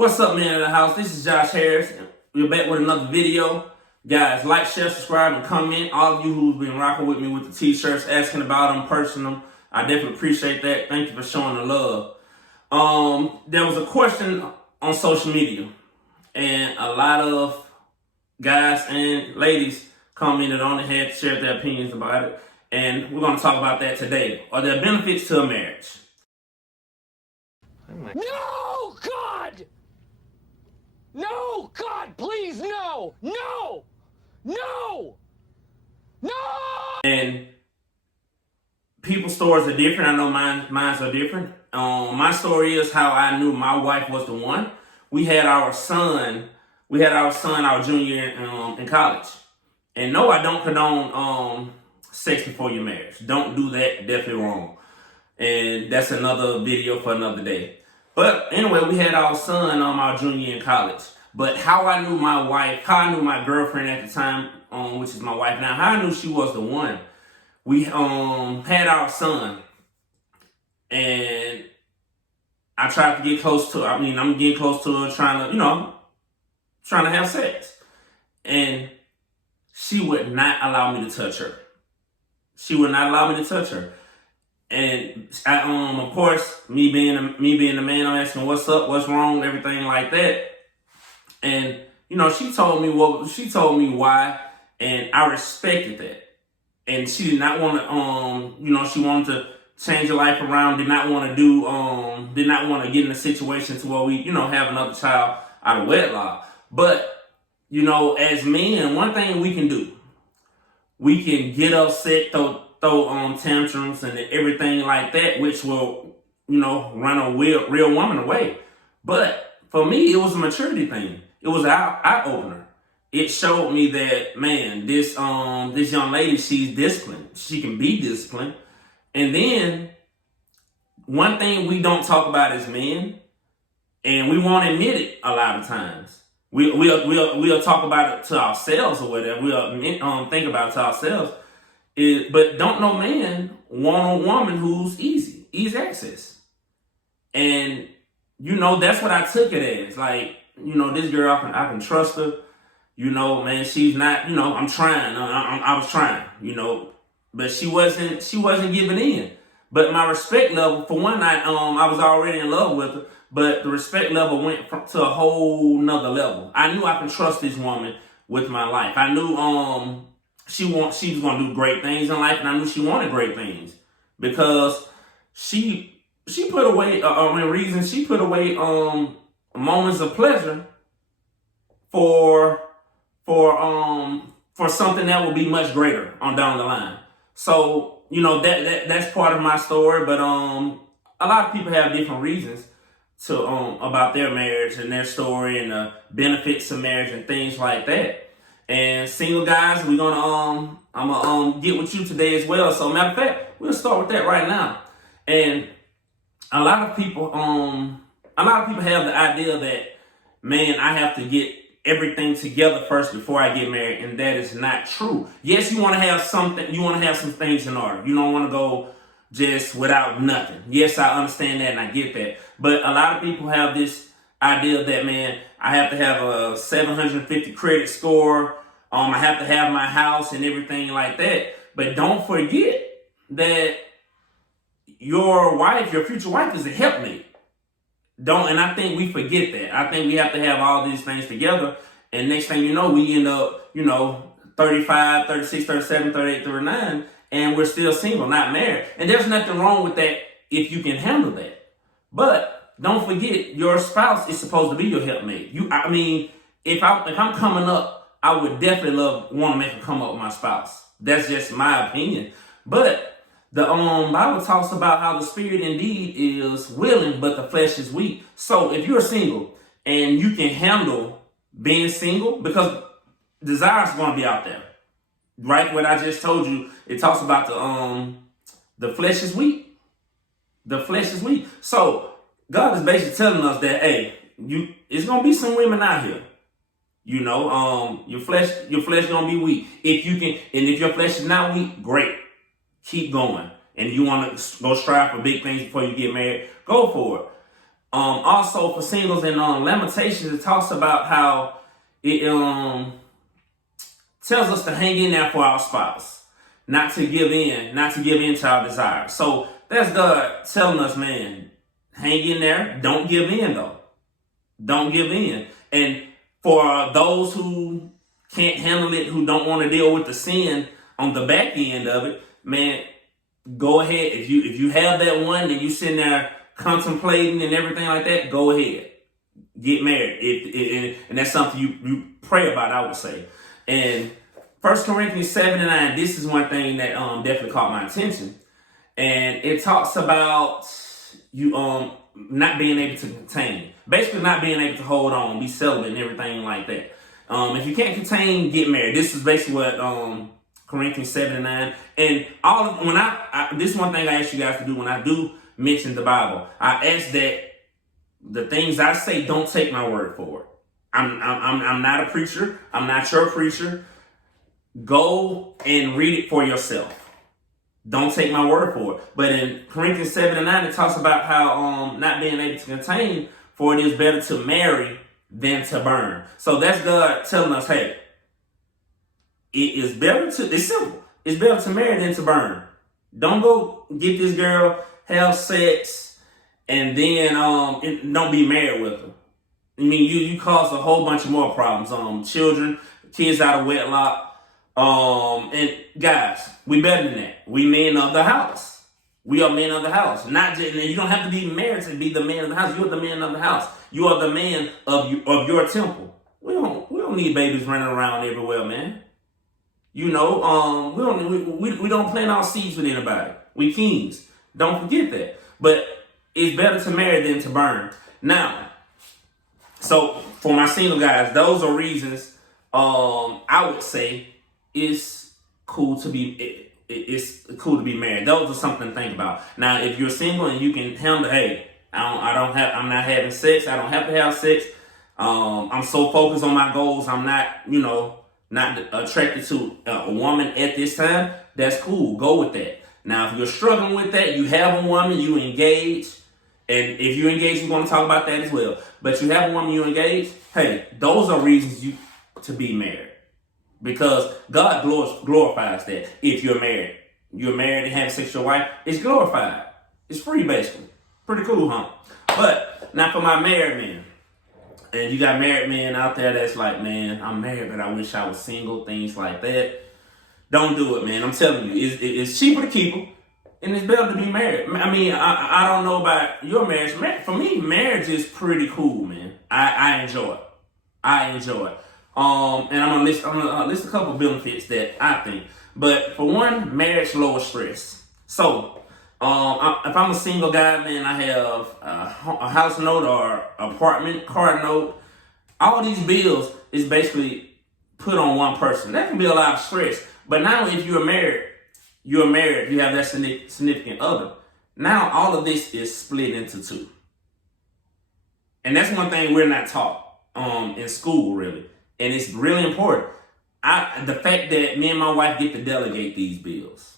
What's up, man in the house? This is Josh Harris. We're back with another video. Guys, like, share, subscribe, and comment. All of you who've been rocking with me with the t-shirts, asking about them, purchasing them, I definitely appreciate that. Thank you for showing the love. There was a question on social media, and a lot of guys and ladies commented on it, had to share their opinions about it, and we're going to talk about that today. Are there benefits to a marriage? No, God! No, God, please, no! No! No! No! And people's stories are different. I know mine's are different. My story is how I knew my wife was the one. We had our son our junior year in college. And no, I don't condone sex before your marriage. Don't do that. Definitely wrong. And that's another video for another day. But anyway, we had our son our junior year in college. But how I knew my wife, how I knew my girlfriend at the time, which is my wife now, how I knew she was the one. We had our son, and I tried to get close to her. I'm getting close to her, trying to have sex. And she would not allow me to touch her. She would not allow me to touch her. And of course, me being the man, I'm asking what's up, what's wrong, everything like that. And she told me why, and I respected that. And she did not want to, she wanted to change her life around. Did not want to get in a situation to where we, have another child out of wedlock. But as men, one thing we can do, we can get upset, throw tantrums and everything like that, which will, run a real woman away. But for me, it was a maturity thing. It was an eye opener. It showed me that, man, this young lady, she's disciplined. She can be disciplined. And then one thing we don't talk about as men, and we won't admit it a lot of times. We'll talk about it to ourselves or whatever. We'll think about it to ourselves. But don't no man want a woman who's easy access. And that's what I took it as. Like, this girl, I can trust her. Man, she's not. I'm trying. I was trying. But she wasn't giving in. But my respect level, for one night, I was already in love with her. But the respect level went to a whole nother level. I knew I can trust this woman with my life. I knew she was gonna do great things in life, and I knew she wanted great things because she put away she put away moments of pleasure for something that will be much greater on down the line. So that's part of my story, but a lot of people have different reasons to about their marriage and their story and the benefits of marriage and things like that. And single guys, I'm gonna get with you today as well. So matter of fact, we'll start with that right now. And a lot of people have the idea that, man, I have to get everything together first before I get married, and that is not true. Yes, you want to have something. You want to have some things in order. You don't want to go just without nothing. Yes, I understand that and I get that. But a lot of people have this idea that, man, I have to have a 750 credit score. I have to have my house and everything like that. But don't forget that your future wife, is a helpmate. And I think we forget that. I think we have to have all these things together. And next thing you know, we end up, 35, 36, 37, 38, 39, and we're still single, not married. And there's nothing wrong with that if you can handle that. But don't forget, your spouse is supposed to be your helpmate. If I'm coming up, I would definitely want to make her come up with my spouse. That's just my opinion. But the Bible talks about how the spirit indeed is willing, but the flesh is weak. So if you're single and you can handle being single, because desire is going to be out there, right? What I just told you, it talks about the flesh is weak. The flesh is weak. So God is basically telling us that, hey, it's going to be some women out here. Your flesh gonna be weak. If your flesh is not weak, great. Keep going. And you want to go strive for big things before you get married, go for it. Also for singles in Lamentations, it talks about how it tells us to hang in there for our spouse, not to give in to our desires. So that's God telling us, man, hang in there. Don't give in though. Don't give in. And for those who can't handle it, who don't want to deal with the sin on the back end of it, man, go ahead. If you have that one and you sitting there contemplating and everything like that, go ahead. Get married. And that's something you pray about, I would say. And 1 Corinthians 7:9, this is one thing that definitely caught my attention. And it talks about you not being able to contain. Basically not being able to hold on, be celibate and everything like that. If you can't contain, get married. This is basically what Corinthians 7:9. And this is one thing I ask you guys to do when I do mention the Bible. I ask that the things I say, don't take my word for it. I'm not a preacher. I'm not your preacher. Go and read it for yourself. Don't take my word for it. But in Corinthians 7:9, it talks about how not being able to contain, for it is better to marry than to burn. So that's God telling us, hey, it's simple. It's better to marry than to burn. Don't go get this girl, have sex, and then don't be married with her. I mean, you cause a whole bunch of more problems. Children, kids out of wedlock. And guys, we better than that. We men of the house. We are men of the house. Not just, you don't have to be married to be the man of the house. You're the man of the house. You are the man of your temple. We don't need babies running around everywhere, man. You know, we don't plant our seeds with anybody. We kings. Don't forget that. But it's better to marry than to burn. Now, so for my single guys, those are reasons I would say it's cool to be married. Those are something to think about. Now, if you're single and you can handle, hey, I'm not having sex. I don't have to have sex. I'm so focused on my goals. I'm not, not attracted to a woman at this time. That's cool. Go with that. Now, if you're struggling with that, you have a woman, you engage. And if you engage, we're going to talk about that as well. But you have a woman, you engage. Hey, those are reasons to be married. Because God glorifies that if you're married. You're married and having sex with your wife, it's glorified. It's free, basically. Pretty cool, huh? But now for my married men. And you got married men out there that's like, man, I'm married, but I wish I was single, things like that. Don't do it, man. I'm telling you, it's cheaper to keep them, and it's better to be married. I mean, I don't know about your marriage. For me, marriage is pretty cool, man. I enjoy it. I enjoy it. And I'm gonna list a couple benefits that I think. But for one, marriage lowers stress. So, if I'm a single guy, man, I have a house note or apartment, car note. All these bills is basically put on one person. That can be a lot of stress. But now if you're married, you have that significant other. Now all of this is split into two. And that's one thing we're not taught in school, really. And it's really important. The fact that me and my wife get to delegate these bills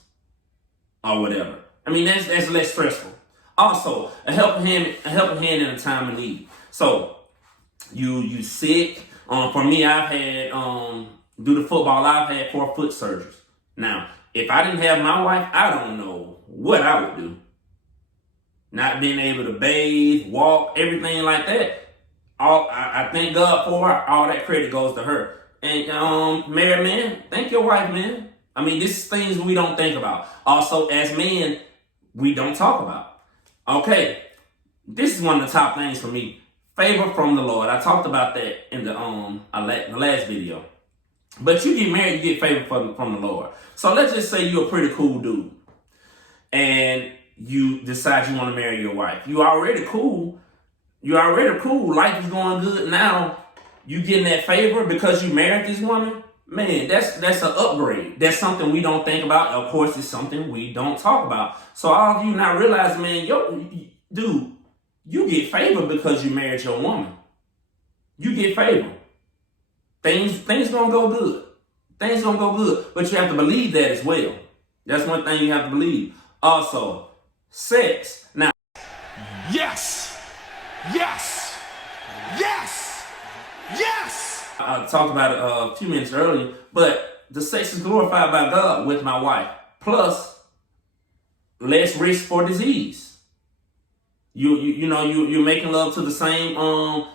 or whatever. I mean, that's less stressful. Also, a helping hand in a time of need. So, you sick. For me, I've had due to football, I've had 4 foot surgeries. Now, if I didn't have my wife, I don't know what I would do. Not being able to bathe, walk, everything like that. I thank God for her. All that credit goes to her. And married man, thank your wife, man. I mean, this is things we don't think about. Also, as men, we don't talk about. Okay, this is one of the top things for me. Favor from the Lord. I talked about that in the last video. But you get married, you get favor from the Lord. So let's just say you're a pretty cool dude. And you decide you want to marry your wife. You already cool. Life is going good. Now you getting that favor because you married this woman. Man, that's an upgrade. That's something we don't think about. Of course, it's something we don't talk about. So all of you not realize, man, dude, you get favor because you married your woman. You get favor. Things gonna go good. Things gonna go good. But you have to believe that as well. That's one thing you have to believe. Also, sex. Now, Yes! Yes! Yes! Yes! I talked about it a few minutes earlier, but the sex is glorified by God with my wife. Plus, less risk for disease. You're making love to the same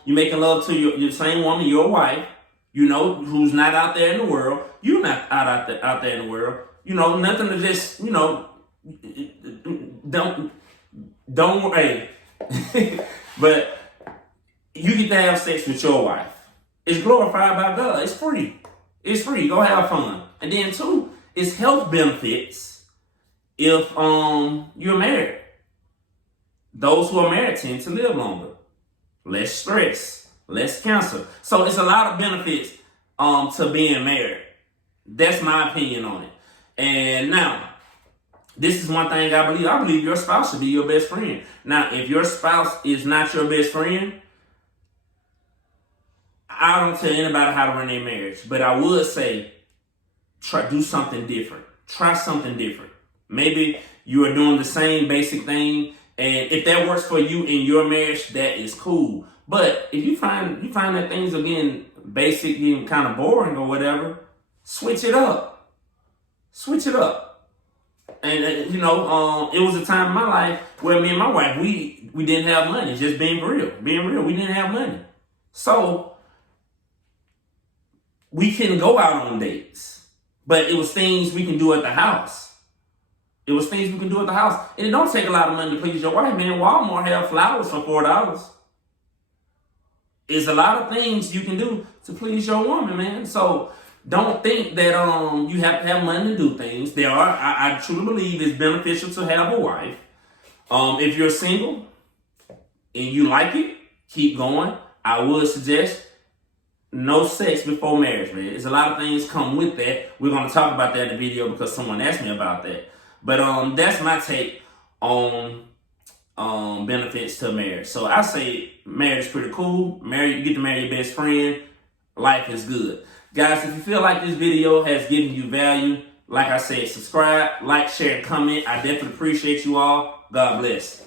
you're making love to your same woman, your wife, who's not out there in the world. You're not out there in the world. Nothing to just, don't worry. But you get to have sex with your wife. It's glorified by God. It's free. It's free. Go have fun. And then two, it's health benefits if you're married. Those who are married tend to live longer. Less stress, less cancer. So it's a lot of benefits to being married. That's my opinion on it. And now, this is one thing I believe. I believe your spouse should be your best friend. Now, if your spouse is not your best friend, I don't tell anybody how to run their marriage. But I would say, do something different. Try something different. Maybe you are doing the same basic thing, and if that works for you in your marriage, that is cool. But if you find that things are getting basic, getting kind of boring or whatever, switch it up. Switch it up. And it was a time in my life where me and my wife, we didn't have money. Just being real, we didn't have money. So we couldn't go out on dates, but it was things we can do at the house. And it don't take a lot of money to please your wife, man. Walmart have flowers for $4. It's a lot of things you can do to please your woman, man. So don't think that you have to have money to do things. I truly believe it's beneficial to have a wife. If you're single and you like it, keep going. I would suggest no sex before marriage, man. There's a lot of things come with that. We're going to talk about that in the video because someone asked me about that. But that's my take on benefits to marriage. So I say marriage is pretty cool. You get to marry your best friend. Life is good. Guys, if you feel like this video has given you value, like I said, subscribe, like, share, and comment. I definitely appreciate you all. God bless.